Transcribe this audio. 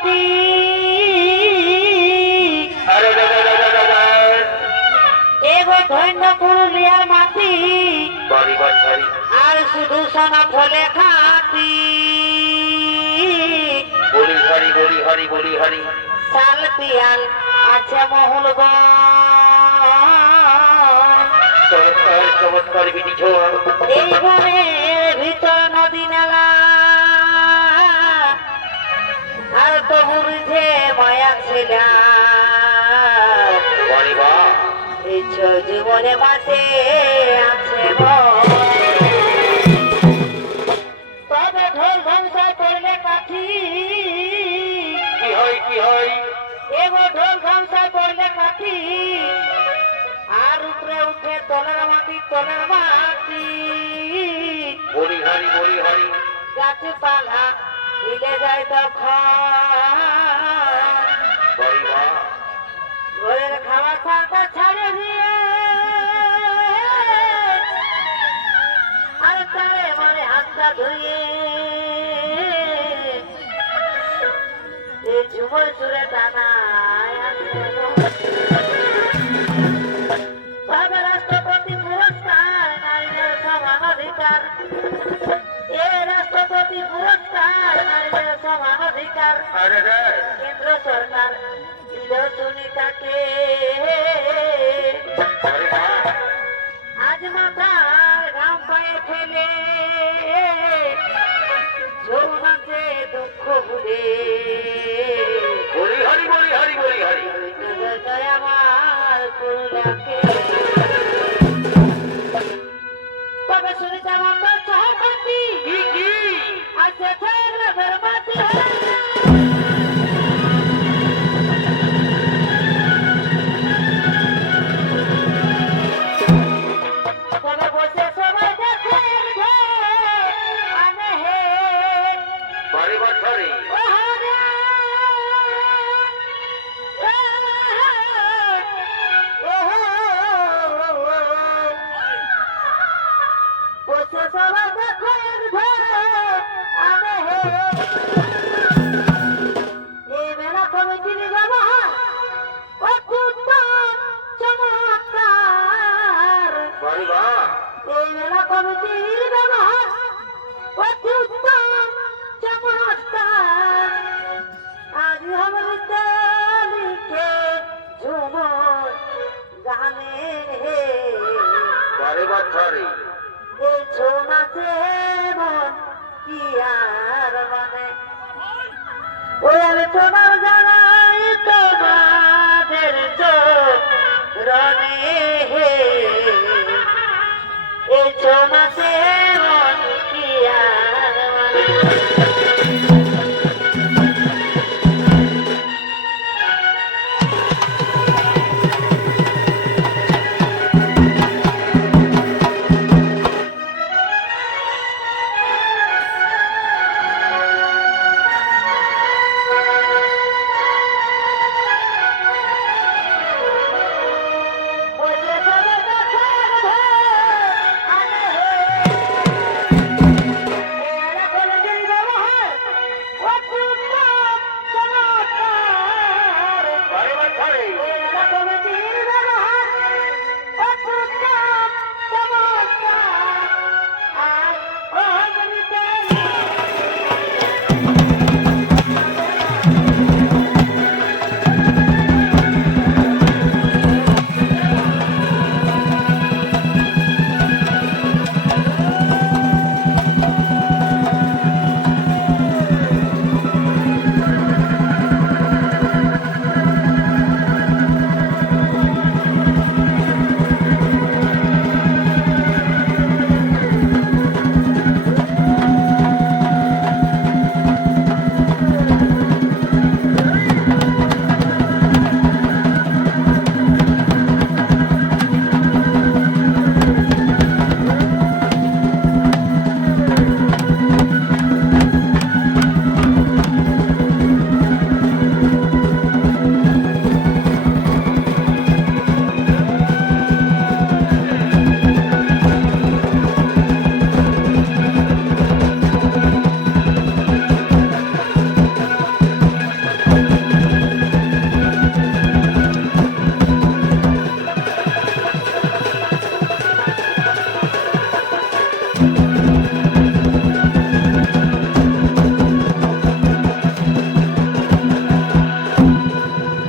মাটি এগো ধন্য পুরুলিয়ার মাটি আর শুধু সোনা ফলে খাটি বলি হরি বলি হরি বলি হরি শাল পিয়াল আছে মহুল চমৎকার চমৎকার বিধি ঝোল এই বনের ভিতর নদী নালা আর তবুর যে মায়া ছিল এই জীবনে মাঝে আছে তবে ঢোল ধ্বংসায় করলে কাঠি কি হয় এগো ঢোল ধ্বংসায় করলে কাঠি আর উপরে উঠে তলের মাটি বলি হরি গাছপালা হিলে যায় তখন ঘরের খাবার খালটা ছাড়ে দিয়ে আর তারে মানে হাতটা ধুয়ে এই ঝুমর চুরে টানায় তবে রাষ্ট্রপতি পুরস্কার নারীদের সমান অধিকার এ রাষ্ট্রপতি পুরস্কার নারীদের সমান অধিকার কেন্দ্র সরকার দিল সুনিতাকে আজ মাথার ঘাম পায়ে ফেলে যৌনাতে দুঃখ ভুলে বলি হরি আমার পুরুলিয়াকে তবে সুনিতা মন্ডল সহপাঠী আছে ছেলেদের মাটি তবে বসে সবাই দেখেন আনে হে হরি বসে সবাই দেখেন আনে হে এই মেলা কমিটির ব্যবহার অত্যন্ত চমৎকার এই মেলা কমিটির ব্যবহার অত্যন্ত চমৎকার আজ হমতে লিখে ঝুমর গানে হরি এই ছোনাতে মন কি আর মানে ওই আমি তোমার জানাই তোমাদের রনে এই ছোনাতে মন কি আর মানে